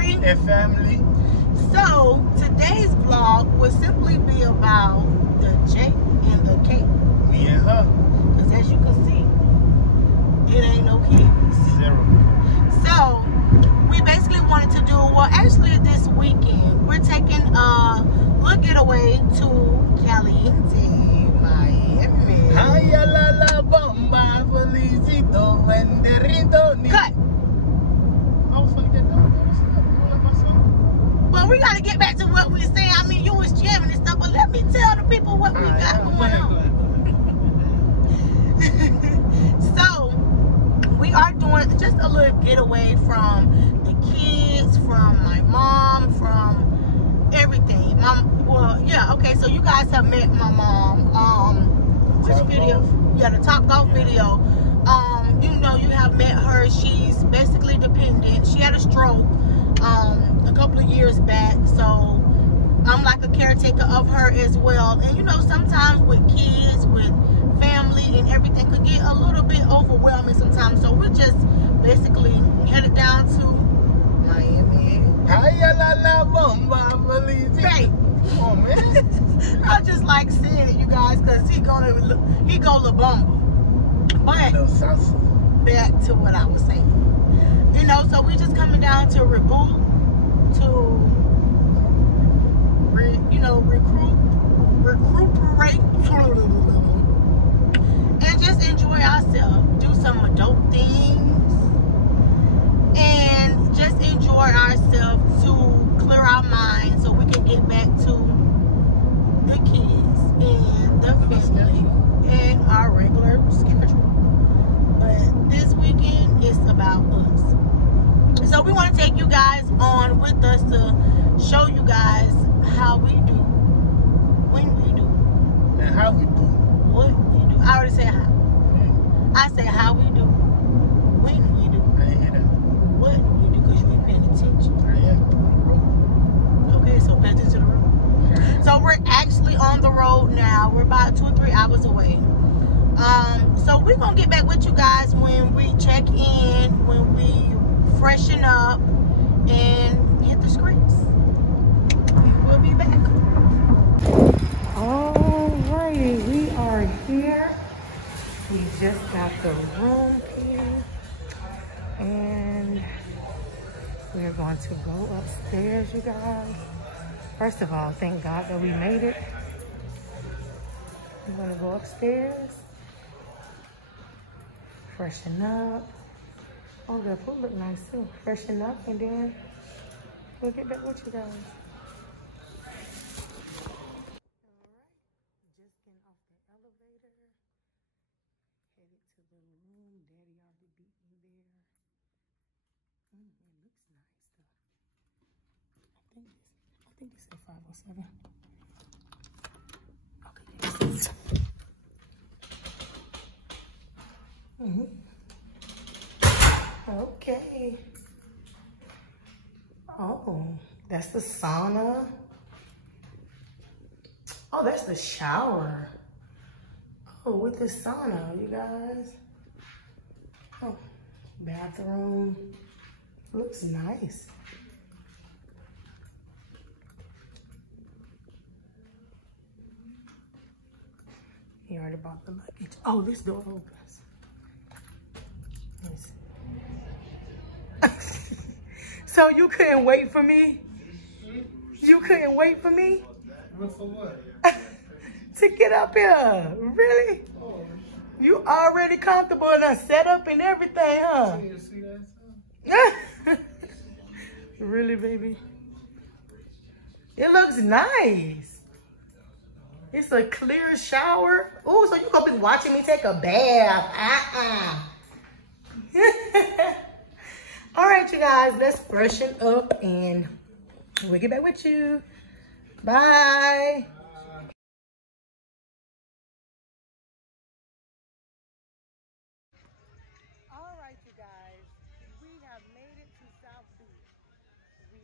country and family. So today's vlog will simply be about the J and the K. Me and her. Because as you can see, it ain't no kids. Zero. So we basically wanted to do, well, actually this weekend, we're taking a little getaway to Caliente, Miami. Ay, la la bomba, felicito, venderito. Cut. I was finna get done. Well, we got to get back to what we saying. I mean, you was jamming and stuff, but let me tell the people what we got going on. So, we are doing just a little getaway from the kids, from my mom, from everything. Well, yeah, okay, so you guys have met my mom. Which video? Yeah, the Top Golf video. You know, you have met her. She's basically dependent. She had a stroke a couple of years back, so I'm like a caretaker of her as well. And you know, sometimes with kids, with family and everything, could get a little bit overwhelming sometimes. So we're just basically headed down to Miami. Ay, la la bomba, felicito. Hey, Oh man. I just like seeing it, you guys, because he go La Bamba. But No salsa. back to what I was saying. You know, so we just coming down to reboot, to recuperate, and just enjoy ourselves, do some adult things, and just enjoy ourselves to clear our minds so we can get back to the kids and the family and our regular schedule. But this weekend is about us. So we want to take you guys on with us to show you guys how we do, when we do, And how we do. what we do. I already said how. I said how we do, when we do, I ain't hear that. what we do, because you ain't paying attention. I am. Okay, so pay attention to the road. So we're actually on the road now. We're about 2 or 3 hours away. So we're going to get back with you guys when we check in, when we freshen up and hit the streets. We'll be back. Alrighty, we are here. We just got the room here. And we're going to go upstairs, you guys. First of all, thank God that we made it. I'm going to go upstairs. Freshen up. Oh, the food look nice too. Freshen up and then we'll get back with you guys. Alright, just getting off the elevator. Headed to the room. Daddy already beat me there. It looks nice though. I think this said 507. Okay, yes. Okay. Oh, that's the sauna. Oh, that's the shower. Oh, with the sauna, you guys. Oh, bathroom. Looks nice. He already bought the luggage. Oh, this door opens. So you couldn't wait for me? You couldn't wait for me? For what? To get up here. Really? Oh. You already comfortable and set up and everything, huh? See that? Really, baby? It looks nice. It's a clear shower. Oh, so you gonna be watching me take a bath. All right, you guys, let's freshen up and we'll get back with you. Bye. All right, you guys, we have made it to South Beach. We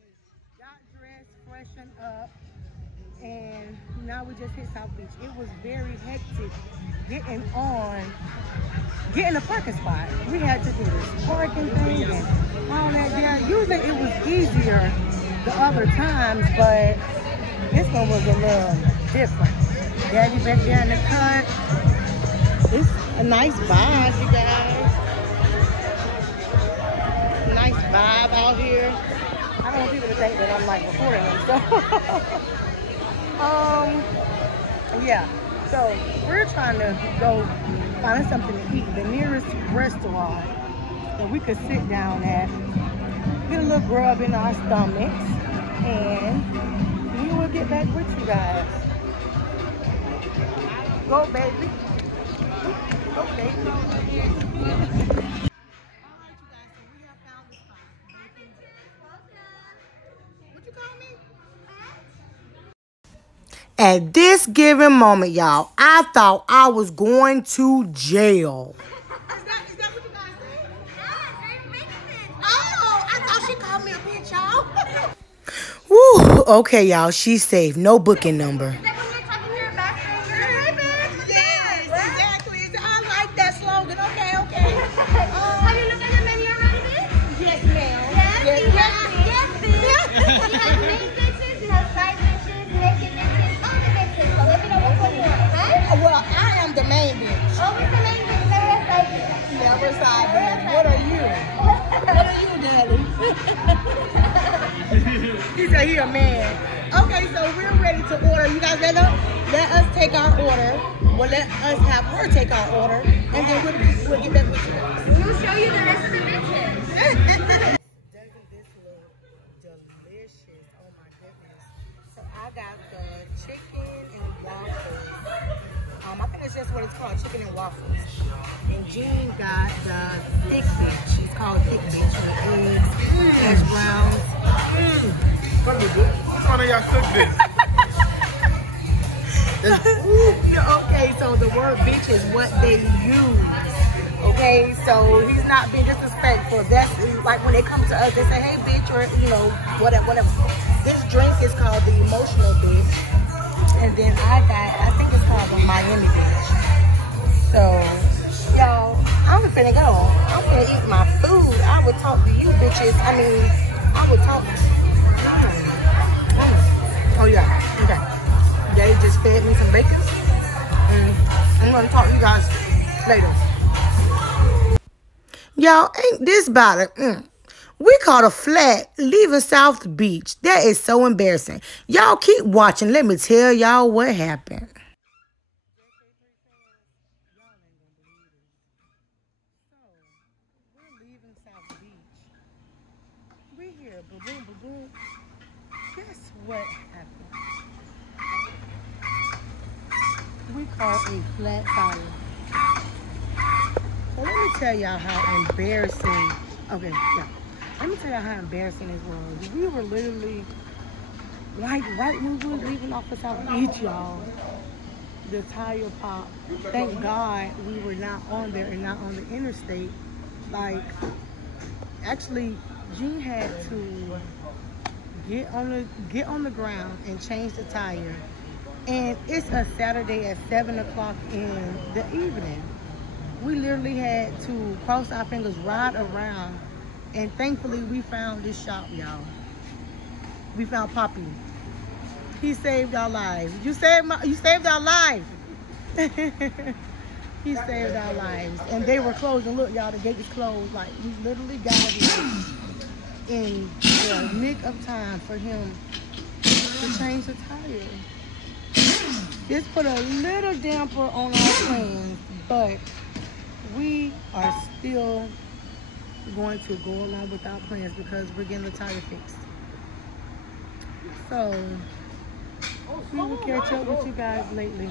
got dressed, freshened up, and now we just hit South Beach. It was very hectic getting a parking spot. We had to do this parking thing and all that there. Usually it was easier here the other times, but this one was a little different. Daddy back there in the cut. It's a nice vibe, you guys. Nice vibe out here. I don't want people to think that I'm like recording them, so. Yeah. So we're trying to go find something to eat. The nearest restaurant that we could sit down at, get a little grub in our stomachs, and we will get back with you guys. Go, baby. Go, baby. At this given moment, y'all, I thought I was going to jail. Is that what you guys said? Oh, I thought she called me a bitch, y'all. Woo, okay, y'all, she's safe. No booking number. Is that when you're talking to your best friend? Yes, exactly. I like that slogan. Okay. Have you looked at the menu already, bitch? Yes, ma'am. Yes, bitch. You have main bitches, you have side bitches, naked bitches, all the bitches. So let me know which one you want, okay? Well, I am the main bitch. Oh, who's the main bitch? Never side bitch. Never side bitch. What are you? What are you, daddy? He said he a man. Okay, so we're ready to order. You guys let us take our order. Well, let us have her take our order, and then we'll get back with you. We'll show you the rest of the bitches. Doesn't this look delicious? Oh my goodness. So I got the chicken and waffles. I think it's just what it's called, chicken and waffles. And Jean got the thick bitch. It's called thick bitch with eggs, hash browns. Which one of y'all cooked this? Okay, so the word bitch is what they use. Okay, so he's not being disrespectful. That's like when they come to us, they say, hey, bitch, or, you know, whatever. This drink is called the emotional bitch. And then I think it's called the Miami bitch. So, y'all, I'm finna go. I'm finna eat my food. I would talk to you bitches. I would talk. Oh, yeah. Okay. They just fed me some bacon. And I'm gonna talk to you guys later. Y'all, ain't this about it? We caught a flat leaving South Beach. That is so embarrassing. Y'all keep watching. Let me tell y'all what happened. We're leaving South Beach. We're here. Ba-boom, ba-boom. Guess what happened? We caught a flat tire. So let me tell y'all how embarrassing. Okay, yeah. Let me tell y'all how embarrassing it was. We were literally, like, right when we were leaving off the South Beach, y'all, the tire popped. Thank God we were not on there and not on the interstate. Like, actually, Jean had to get on the ground and change the tire. And it's a Saturday at 7 o'clock in the evening. We literally had to cross our fingers, ride around. And thankfully, we found this shop, y'all. We found Poppy. He saved our lives. You saved our lives. He saved our lives. And they were closed. And look, y'all, the gate is closed. Like, we literally got here in the nick of time for him to change the tire. This put a little damper on our plans, but we are still going to go along with our plans because we're getting the tire fixed. So we will catch up with you guys lately.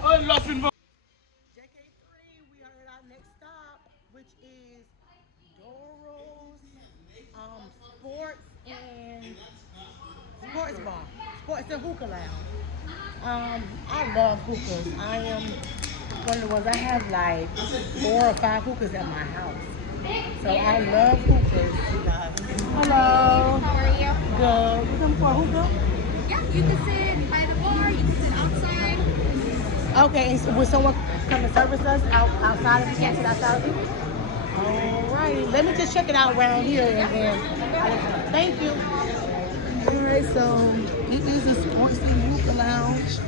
JK3, we are at our next stop, which is Doro's Sports Bar. Sports and Hookah Lounge. I love hookahs. I am one of the ones. I have like 4 or 5 hookahs at my house. So I love hookahs. Hello. How are you? Good. You come for a hookah? Yeah, you can sit by the bar, you can sit outside. Okay, and so will someone come and service us outside of the outside of you? Alrighty. Let me just check it out around here and then Thank you. Alright, so it is a Sportsy Hookah Lounge.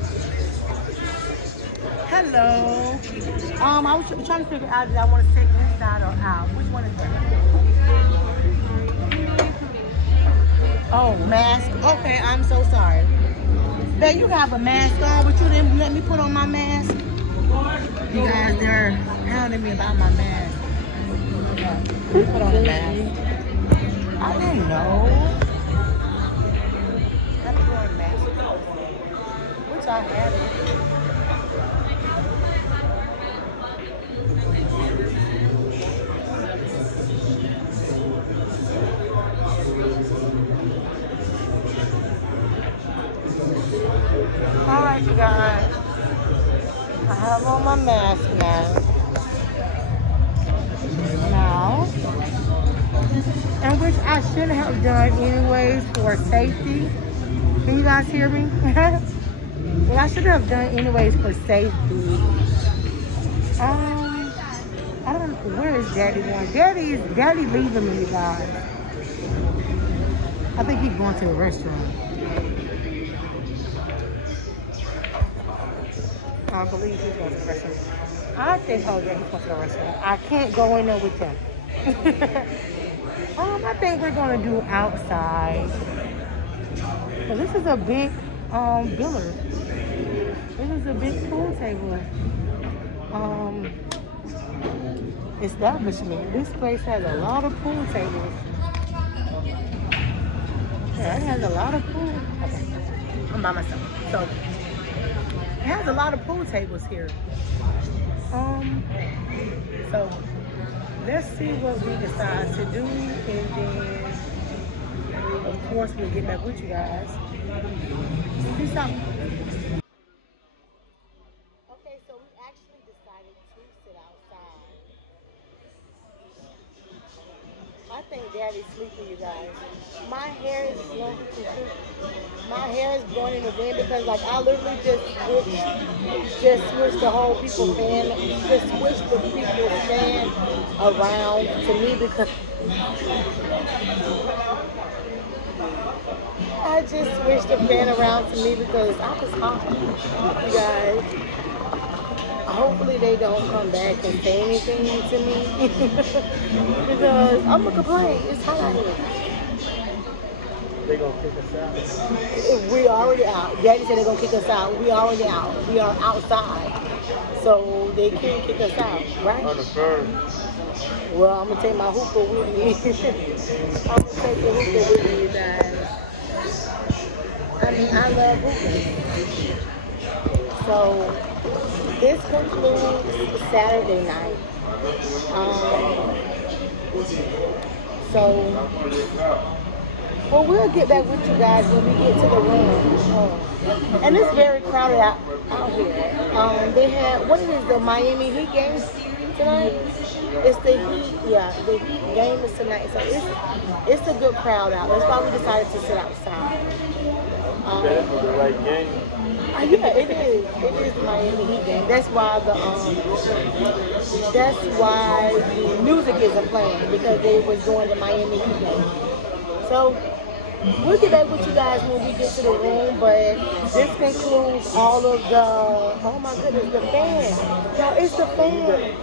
Hello. I was trying to figure out if I want to sit inside or out. Which one is that? Oh, mask. Okay, I'm so sorry. Babe, you have a mask on, but you didn't let me put on my mask. You guys, they're hounding me about my mask. Put on the mask. I didn't know. I have to wear a mask. Which I have it. Alright, you guys. I have on my mask now. And which I should have done anyways for safety. Can you guys hear me? Well, I should have done anyways for safety. I don't know, where is Daddy going? Daddy leaving me, you guys. I think he's going to the restaurant. I believe he's going to the restaurant. I think, oh yeah, he's going to the restaurant. I can't go in there with him. I think we're gonna do outside. But this is a big biller. This is a big pool table establishment. This place has a lot of pool tables. Yeah, it has a lot of pool. Okay, I'm by myself. So it has a lot of pool tables here. So let's see what we decide to do, and then of course we'll get back with you guys. Peace out. Okay, so we actually decided to sit outside. I think Daddy's sleeping, you guys. My hair is blowing in the wind because like I literally just switched the whole people fan, just switched the people fan around to me because I just switched the fan around to me because I was hot, you guys. Hopefully they don't come back and say anything to me because I'm gonna complain. It's hot out here. They gonna kick us out. We already out. Daddy said they're gonna kick us out. We already out. We are outside. So they can't kick us out, right? On the first. Well, I'm gonna take my hookah with me. I'm gonna take the hookah with me, you guys. I mean, I love hookah. So this concludes Saturday night. Well, we'll get back with you guys when we get to the room. And it's very crowded out here. They had, what is the Miami Heat game tonight? It's the Heat, yeah, the Heat game is tonight. So it's a good crowd out. That's why we decided to sit outside. That's the right game. Yeah, it is. It is the Miami Heat game. That's why the music isn't playing because they was doing the Miami Heat game. So we'll get back with you guys when we get to the room, but this concludes all of the, oh my goodness, the fan. Y'all, it's the fan.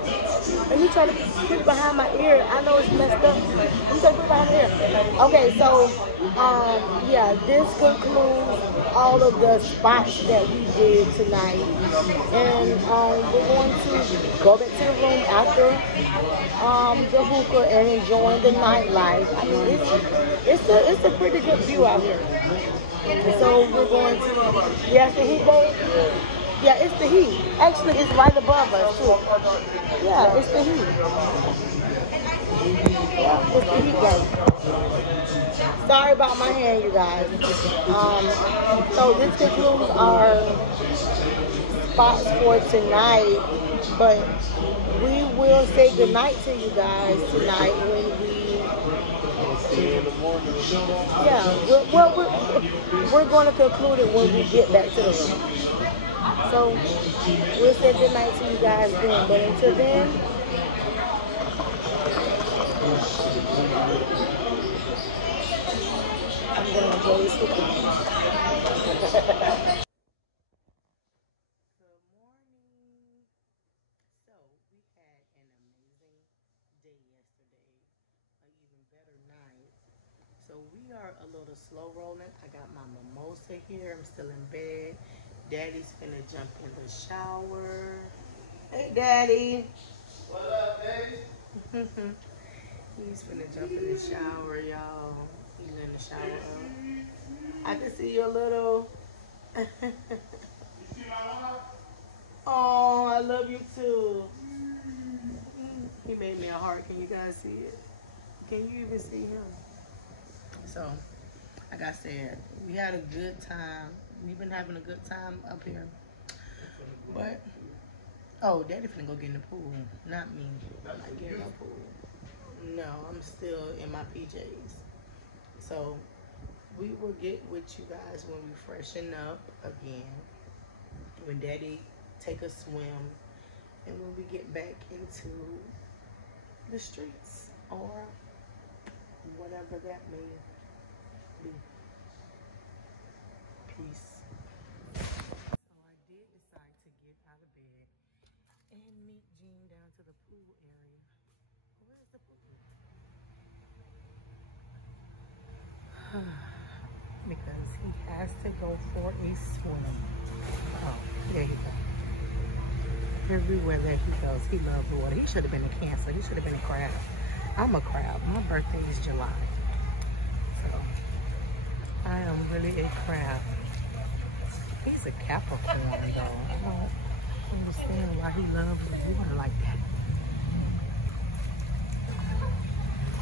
Let me try to put it behind my ear. I know it's messed up. Let me try to put it behind my ear. Okay, so, yeah, this concludes all of the spots that we did tonight. And we're going to go back to the room after the hookah and enjoying the nightlife. I mean, it's a pretty good view out here. So we're going to, yeah, it's the Heat game. Yeah, it's the Heat. Actually, it's right above us too. Yeah, it's the Heat. Yeah, it's the Heat game. Sorry about my hand, you guys. So this concludes our spots for tonight, but we will say goodnight to you guys tonight when we See you in the morning. yeah, we're going to conclude it when we get back to the room. So we'll say goodnight to you guys then, but until then, enjoy his football. Good morning. So we had an amazing day yesterday, an even better night. So we are a little slow rolling. I got my mimosa here. I'm still in bed. Daddy's finna jump in the shower. Hey, Daddy. What up, baby? He's finna jump in the shower, y'all. He's in the shower. I can see your little. You see my mama? Oh, I love you too. He made me a heart. Can you guys see it? Can you even see him? So, like I said, we had a good time. We've been having a good time up here. But, oh, Daddy finna go get in the pool. Not me. I'm not getting in the pool. No, I'm still in my PJs. So, we will get with you guys when we freshen up again. When Daddy take a swim. And when we get back into the streets. Or whatever that may be. Peace. So I did decide to get out of bed and meet Jean down to the pool area. Where's the pool? Because he has to go for a swim. Oh, there he goes. Everywhere that he goes, he loves the water. He should have been a Cancer. He should have been a crab. I'm a crab. My birthday is July. So, I am really a crab. He's a Capricorn, though. I don't understand why he loves the water like that.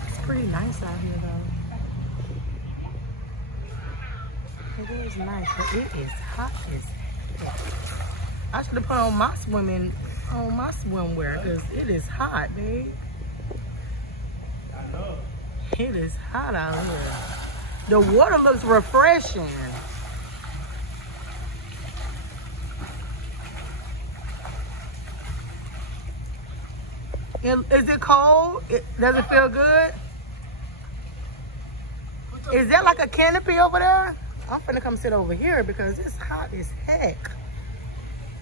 It's pretty nice out here, though. It is nice, but it is hot as heck. I should have put on my swimwear, because it is hot, babe. I know. It is hot out here. The water looks refreshing. Is it cold? Does it feel good? Is there like a canopy over there? I'm finna come sit over here because it's hot as heck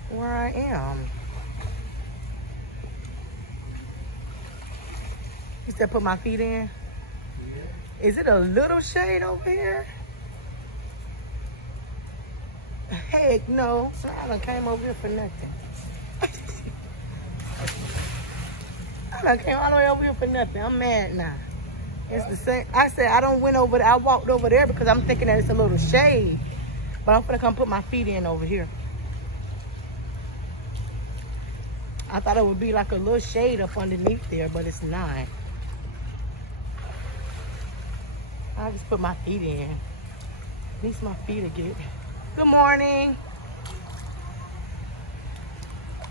where I am. You said put my feet in? Yeah. Is it a little shade over here? Heck no. I done came over here for nothing. I done came all the way over here for nothing. I'm mad now. It's the same. I said I don't went over there. I walked over there because I'm thinking that it's a little shade. But I'm gonna come put my feet in over here. I thought it would be like a little shade up underneath there, but it's not. I just put my feet in. At least my feet are good. Good morning.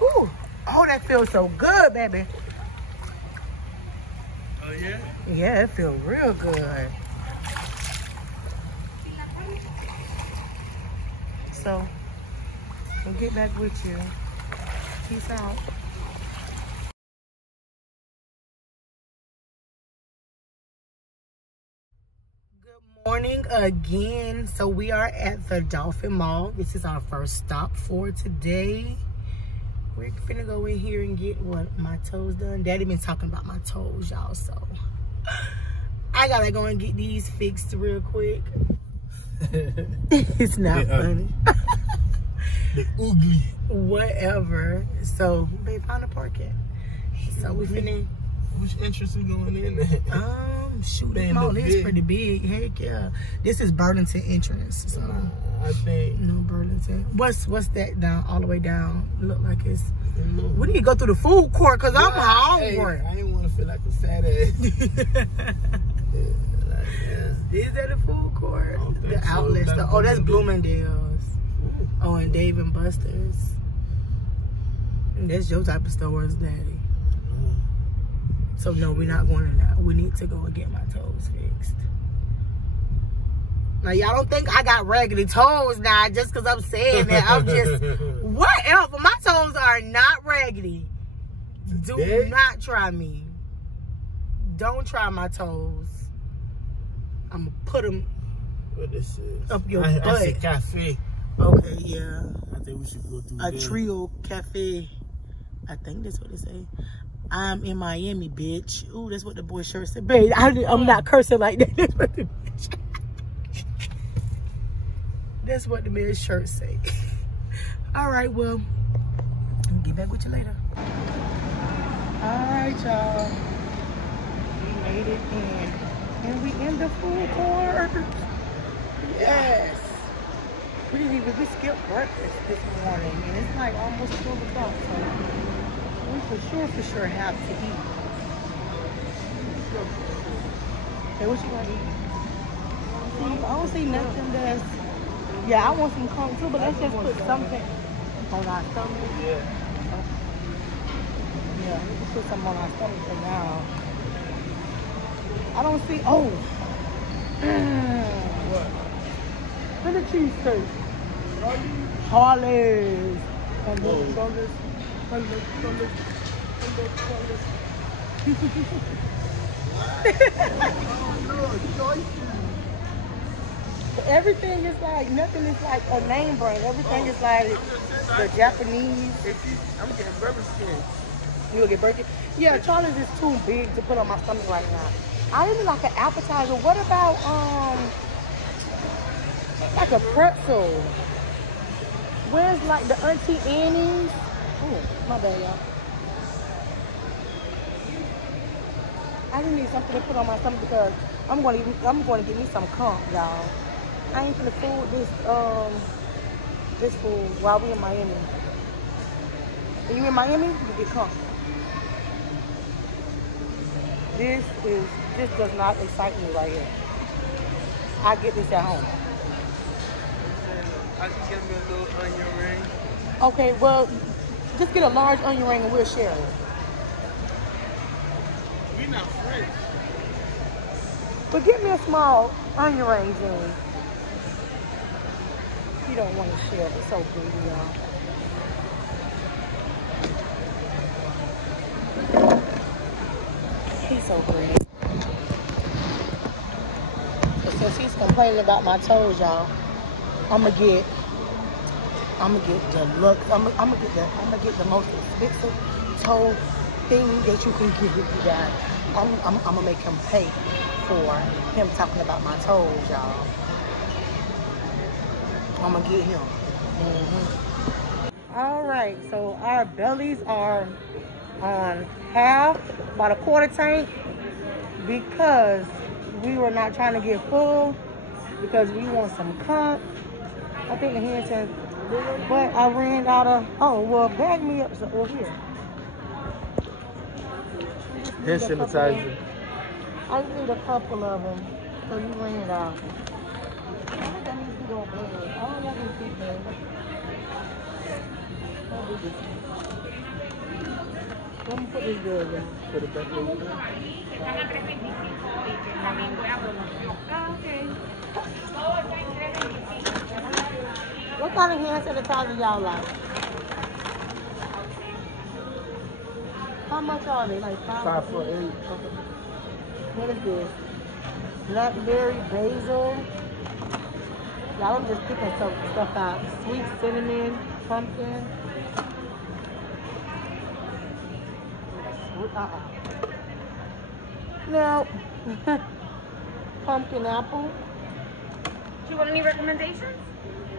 Ooh. Oh, that feels so good, baby. Oh, yeah? Yeah, it feels real good. So, we'll get back with you. Peace out. Good morning again. So we are at the Dolphin Mall. This is our first stop for today. We're finna go in here and get my toes done. Daddy been talking about my toes, y'all, so I gotta go and get these fixed real quick. It's not funny. The ugly. Whatever. So they found a parking. So we finna. Which entrance is going in at? Shoot, that mall is pretty big. Heck yeah. This is Burlington entrance. So I think. no Burlington. What's that down all the way down? Look like it's. We need to go through the food court because I'm hungry. Hey, I didn't want to feel like a fat ass. Is that a food court? The so. outlets. Oh, that's Bloomingdale's. Ooh. Oh, and Dave and Buster's. That's your type of stores, Daddy. So no, we're not going to that. We need to go and get my toes fixed. Now y'all don't think I got raggedy toes now just because I'm saying that. I'm just whatever. My toes are not raggedy. Do not try me. Don't try my toes. I'm gonna put them what this is. Up your I butt. said cafe. Okay, yeah. I think we should go through A there. trio cafe. I think that's what they say. I'm in Miami, bitch. Ooh, that's what the boy shirt said. Babe, I'm not cursing like that. That's what the That's what the man's shirt say. All right, well, I'll get back with you later. All right, y'all. We made it in. And we in the food court. Yes. We skipped breakfast this morning. And it's like almost 12 o'clock. So we for sure have to eat. Hey, what you gonna eat? See, I don't see nothing that's... Yeah, I want some corn too, but let's just put something on our stomach. Yeah. Yeah, we can put something on our stomach for now. I don't see... Oh! What? Look at the cheesesteak. Harley's. Everything is like, nothing is like a name brand. Everything is like the Japanese. I'm getting Burger King. You will get burger? Yeah, Charlie's is too big to put on my stomach right now. I didn't like an appetizer. What about like a pretzel? Where's like the Auntie Annie's? Oh, my bad, y'all. I just need something to put on my stomach because I'm going to get me some comp, y'all. I ain't finna food this food while we in Miami. When you in Miami, you get comp. This does not excite me right here. I get this at home. I should get me a little onion ring. Okay, well, just get a large onion ring and we'll share it. We not friends. But get me a small onion ring, Jane. You don't want to share it. It's so greedy, y'all. He's so greedy. But since he's complaining about my toes, y'all, I'm gonna get the look. I'm gonna get the most expensive toe thing that you can get, you guys. I'm gonna make him pay for him talking about my toes, y'all. I'm gonna get him. All right, so our bellies are on half, about a quarter tank, because we were not trying to get full, because we want some comp. I think the hand said, but I ran out of, oh, well, bag me up, so, well, here. Hand sanitizer. I just need a couple of them, so you ran out. I think I need to go big. I don't want these big bags. I'll do this one. Let me put this good, y'all. Put it back over there. What kind of hand sanitizer y'all like? How much are they? Like 5 for $8. What is this? Blackberry basil. Y'all, I'm just picking some stuff out. Sweet cinnamon, pumpkin. No. Pumpkin apple. Do you want any recommendations?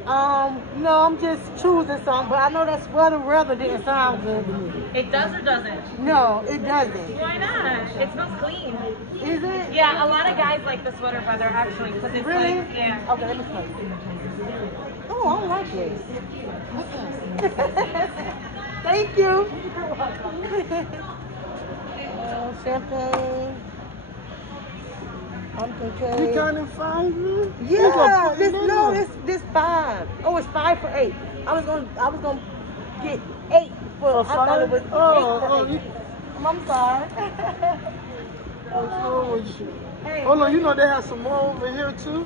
No, I'm just choosing some, but I know that sweater weather didn't sound good to me. It does or doesn't? No, it doesn't. Why not? It smells clean. Is it? Yeah, a lot of guys like the sweater weather actually because it's Really? like, yeah. Okay, let me smell it. Oh, I don't like this. Thank you. Champagne. Pumpkin cake. We counting 5 now? Yeah, this 5. Oh, it's 5 for 8. I was gonna get 8 for. I thought it was 8 for 8. I'm sorry. What's wrong with you? Hey, Oh no, you know they have some more over here too?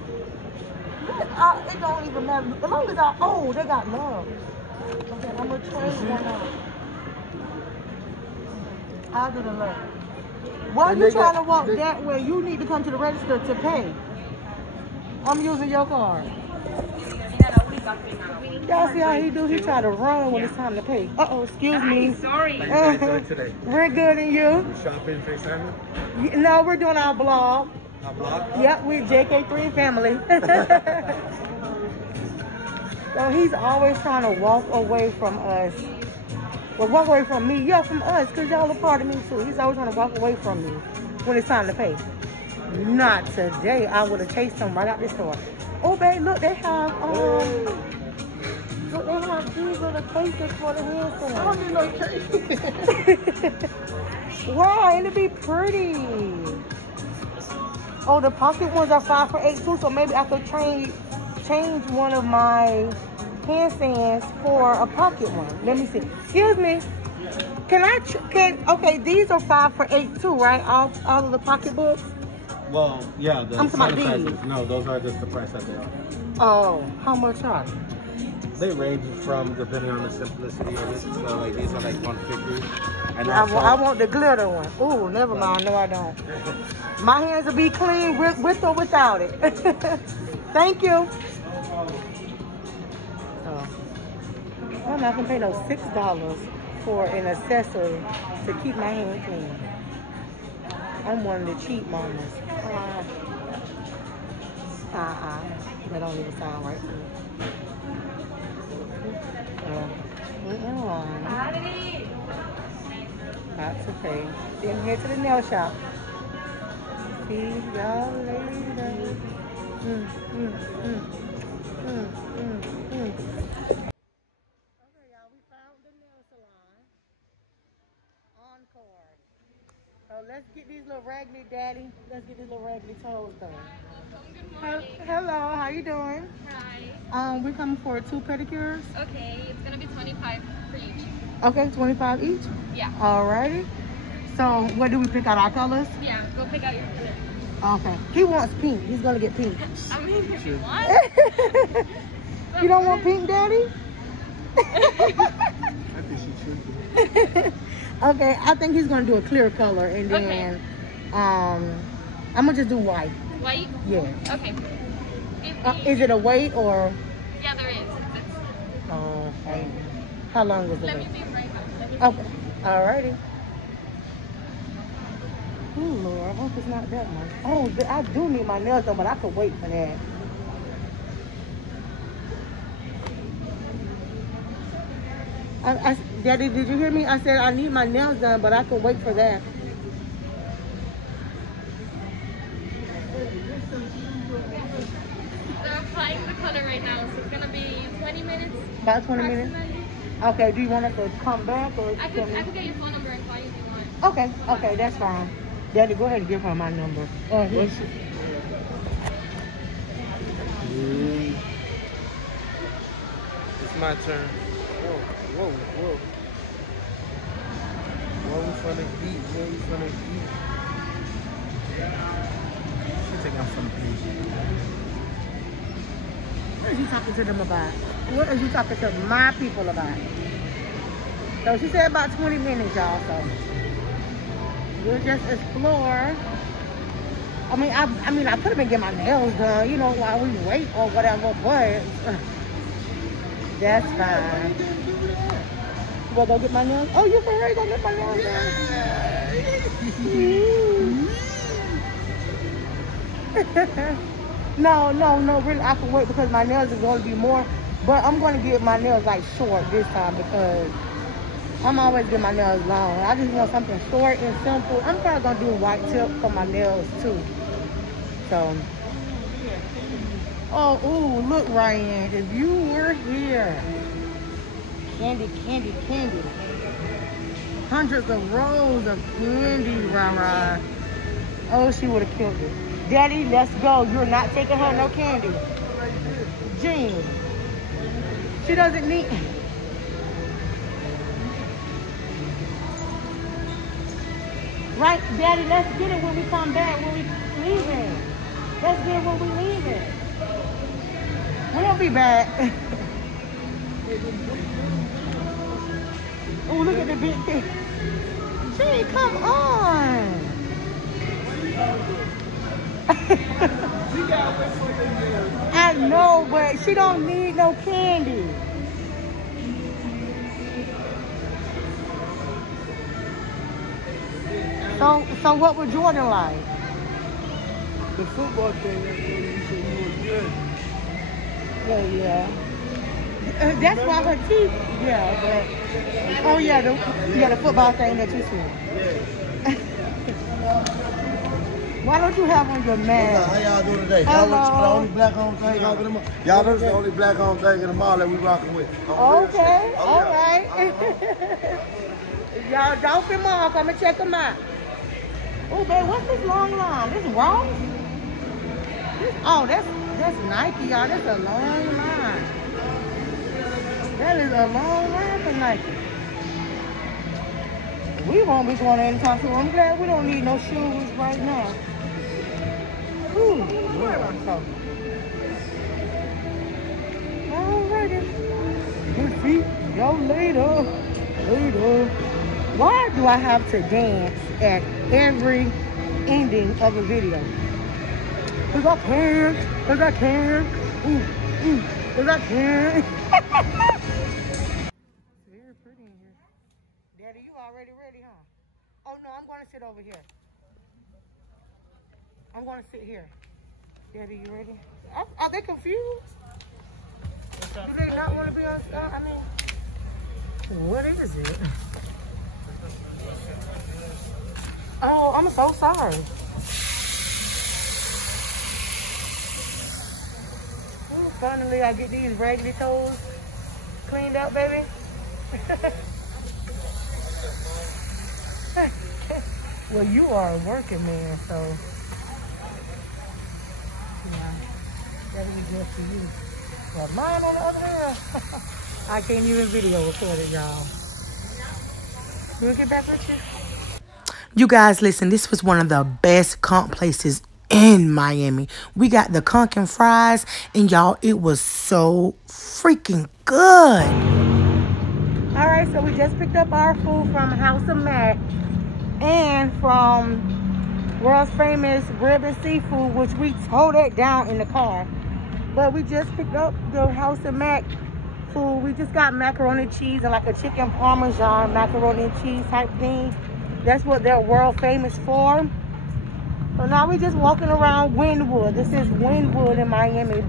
it don't even matter. As long as they got love. Okay, I'm gonna trade one out. I'll do the love. Why And you they trying got- to walk they- that way? You need to come to the register to pay. I'm using your card. Y'all see how he do? He try to run when it's time to pay. Uh-oh, excuse me. Sorry. How you guys doing today? We're good, and you? You shopping, FaceTime? No, we're doing our blog. Our blog? Yep, we JK3 family. So he's always trying to walk away from us. Well, walk away from me. Yeah, from us, because y'all are part of me too. He's always trying to walk away from me when it's time to pay. Not today. I would have chased him right out the store. Oh, babe, look, they have, look, they have these little cases for the hand I don't need no case. Wow, it'll be pretty. Oh, the pocket ones are 5 for $8 too, so maybe I could change one of my handstands for a pocket one. Let me see. Excuse me. Okay, these are 5 for $8 too, right? All of the pocketbooks? Well, yeah, the I'm talking about sizes. these. No, those are just the price that they are. Oh, how much are they? They range from depending on the simplicity of it. So like these are like 150. And I want the glitter one. Ooh, never mind. No, I don't. My hands will be clean with or without it. Thank you. Oh. I'm not gonna pay no $6 for an accessory to keep my hand clean. I'm one of the cheap mamas. That don't even sound right to me. We in line. About to pay. Then head to the nail shop. See y'all later. Okay, y'all, we found the nail salon. Encore. So let's get these little raggedy daddy. Let's get these little raggedy toes done. Hello, how you doing? Hi. We're coming for 2 pedicures. Okay, it's gonna be 25 for each. Okay, 25 each? Yeah. Alrighty. So what do we pick out, our colors? Yeah, go pick out your color. Okay. He wants pink. He's gonna get pink. I mean, if you want. You don't want pink, Daddy? I think she should. Okay, I think he's gonna do a clear color, and then Okay. I'm gonna just do white. White? Yeah. Okay. Is it a weight or? Yeah, there is. Okay. How long is the Let me wait? be right back. Okay. Alrighty. Oh Lord, I hope it's not that much. Oh, I do need my nails done, but I could wait for that. Daddy, did you hear me? I said I need my nails done, but I could wait for that. They're applying the color right now, so it's gonna be 20 minutes. About 20 minutes? approximately. Okay, do you want us to come back or? I could get your phone number and call you if you want. Okay, okay, that's fine. Daddy, go ahead and give her my number. It's my turn. Whoa. What we finna eat? She think I'm finna eat. What are you talking to them about? What are you talking to my people about? So she said about 20 minutes, y'all, so we'll just explore. I mean, I could have been getting my nails done, you know, while we wait or whatever, but that's fine. You wanna go get my nails? Oh, you're for ready to go get my nails done? No, really, I can wait because my nails are going to be more, but I'm going to get my nails like short this time because I'm always getting my nails long. I just want something short and simple. I'm probably going to do white tip for my nails too. So, oh, ooh, look, Ryan, if you were here. Candy. Hundreds of rows of candy, Rara. Oh, she would have killed it. Daddy, let's go. You're not taking her no candy. Jean. She doesn't need... Right, Daddy, let's get it when we come back, when we leaving. Let's get it when we leaving. We'll be back. Oh, look at the big thing. Gee, come on. We gotta wait for the No, but she don't need no candy. So what would Jordan like? The football thing, you said you was good. Yeah. That's why her teeth. Yeah, but oh yeah, the football thing that you said. Yeah. Why don't you have on your mask? How y'all doing today? Hello. Y'all the only black owned thing in the mall. Y'all know the only black owned thing in the mall that we rocking with. Okay, all right. Y'all Dolphin Mall, come and check them out. Oh, babe, what's this long line? This Ross? Oh, that's Nike, y'all. That's a long line. That is a long line for Nike. We won't be going anytime soon. I'm glad we don't need no shoes right now. Ooh, alrighty. We'll see y'all later. Why do I have to dance at every ending of a video? Cause I can. Cause I can. Cause I can. Very pretty in here. Daddy, you already ready, huh? Oh no, I'm gonna sit over here. I'm gonna sit here. Daddy, you ready? Are they confused? Do they not want to be on? I mean, what is it? Oh, I'm so sorry. Ooh, finally, I get these raggedy toes cleaned up, baby. Well, you are a working man, so yeah, that'll be good for you. Well, mine, on the other hand, I can't even video record it, y'all. We'll get back with you. You guys, listen, this was one of the best conch places in Miami. We got the conch and fries, and y'all, it was so freaking good. All right, so we just picked up our food from House of Mac and from world's famous rib and seafood, which we towed it down in the car. But we just picked up the House of Mac food. We just got macaroni and cheese and like a chicken parmesan macaroni and cheese type thing. That's what they're world famous for. So now we're just walking around Wynwood. This is Wynwood in Miami.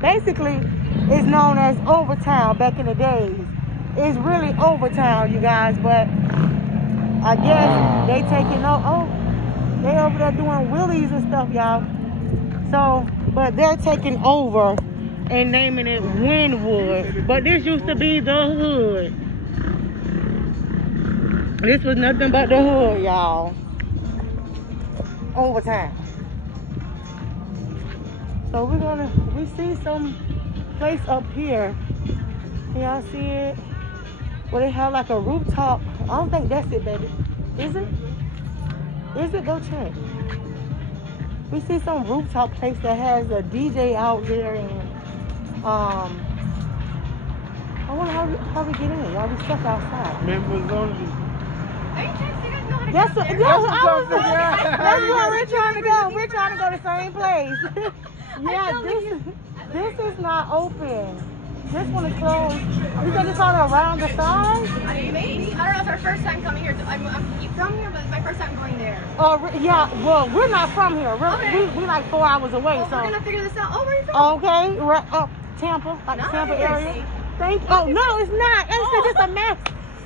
Basically, it's known as Overtown back in the days. It's really Overtown, you guys, but I guess they taking over. They over there doing wheelies and stuff, y'all. So, but they're taking over and naming it Wynwood. But this used to be the hood. This was nothing but the hood, y'all. Overtime. So we see some place up here. Y'all see it? Where they have like a rooftop. I don't think that's it, baby. Is it? Is it? Go check. We see some rooftop place that has a DJ out there, and I wonder how we get in. Y'all be stuck outside. Members only. Are you trying to know how to That's get there? that's where we're trying to go. We're trying to go to the same place. Yeah, this is not open. This one is closed. You said it's on around the side? Maybe. I don't know. It's our first time coming here. I'm from here, but it's my first time going there. Oh, yeah. Well, we're not from here. We're like 4 hours away. Well, so we're gonna figure this out. Oh, where are you from? okay, right up Tampa, like the Tampa area. Nice. Thank you. Oh no, it's not. It's a mess.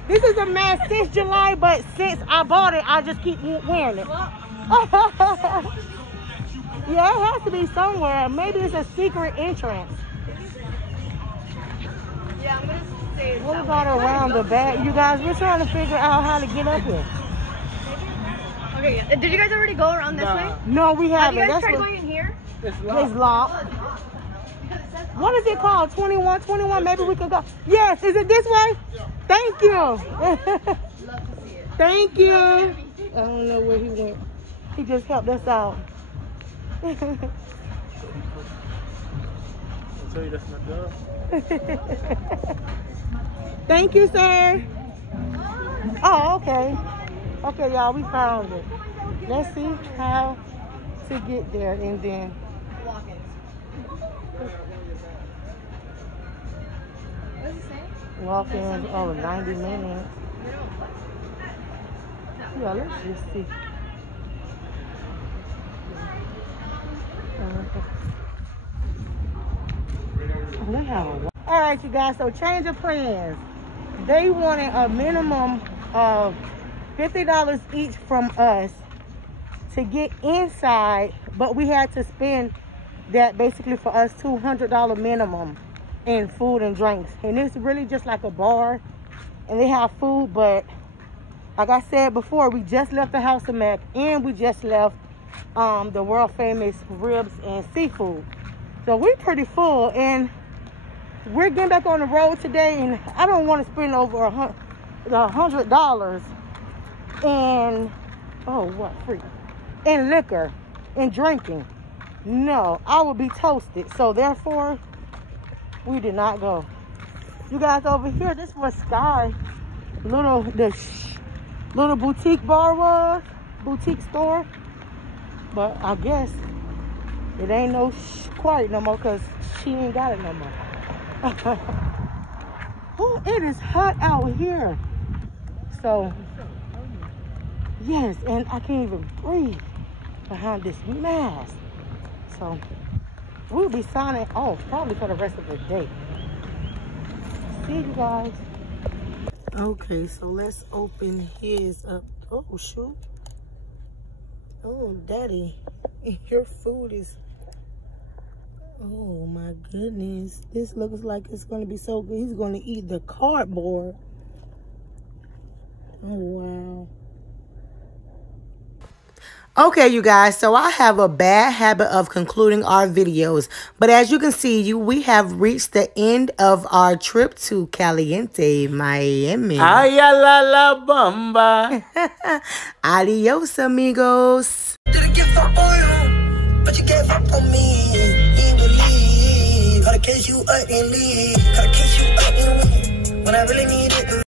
This is a mess since July, but since I bought it, I just keep wearing it. Yeah, it has to be somewhere. Maybe it's a secret entrance. Yeah, I'm gonna say it's What about around the back? You guys, we're trying to figure out how to get up here. Okay, yeah. Did you guys already go around this way? No, we Have haven't. you guys That's tried what, going in here? It's it's locked. locked. What is it called? 2121? Maybe we can go. Yes, is it this way? Thank you. Love to see it. Thank you. I don't know where he went. He just helped us out. I'll tell you that's not good. Thank you, sir. Oh, okay. Okay, y'all, we found it. Let's see how to get there and then. Walk it. What does it say? Walk-ins over 90 minutes. Yeah, let's just see. They have a... All right, you guys, so change of plans. They wanted a minimum of $50 each from us to get inside, but we had to spend that basically for us $200 minimum in food and drinks. And it's really just like a bar, and they have food, but like I said before, we just left the House of Mac, and we just left the world famous ribs and seafood. So we're pretty full, and we're getting back on the road today, and I don't want to spend over $100 in, in liquor and drinking. No, I would be toasted. So therefore, we did not go. You guys over here, this was Sky, the little boutique bar was, boutique store. But I guess it ain't no quiet no more because she ain't got it no more. Oh, it is hot out here. So, yes, and I can't even breathe behind this mask. So, we'll be signing off probably for the rest of the day. See you guys. Okay, so let's open his up. Oh, shoot. Oh, Daddy, your food is... Oh my goodness, this looks like it's gonna be so good. He's gonna eat the cardboard. Oh wow. Okay, you guys, so I have a bad habit of concluding our videos, but as you can see, we have reached the end of our trip to Caliente, Miami. Ay, la la bomba. Adios, amigos. Didn't give up on you, but you gave up on me. Case you up and leave. Gotta case you up and win when I really need it.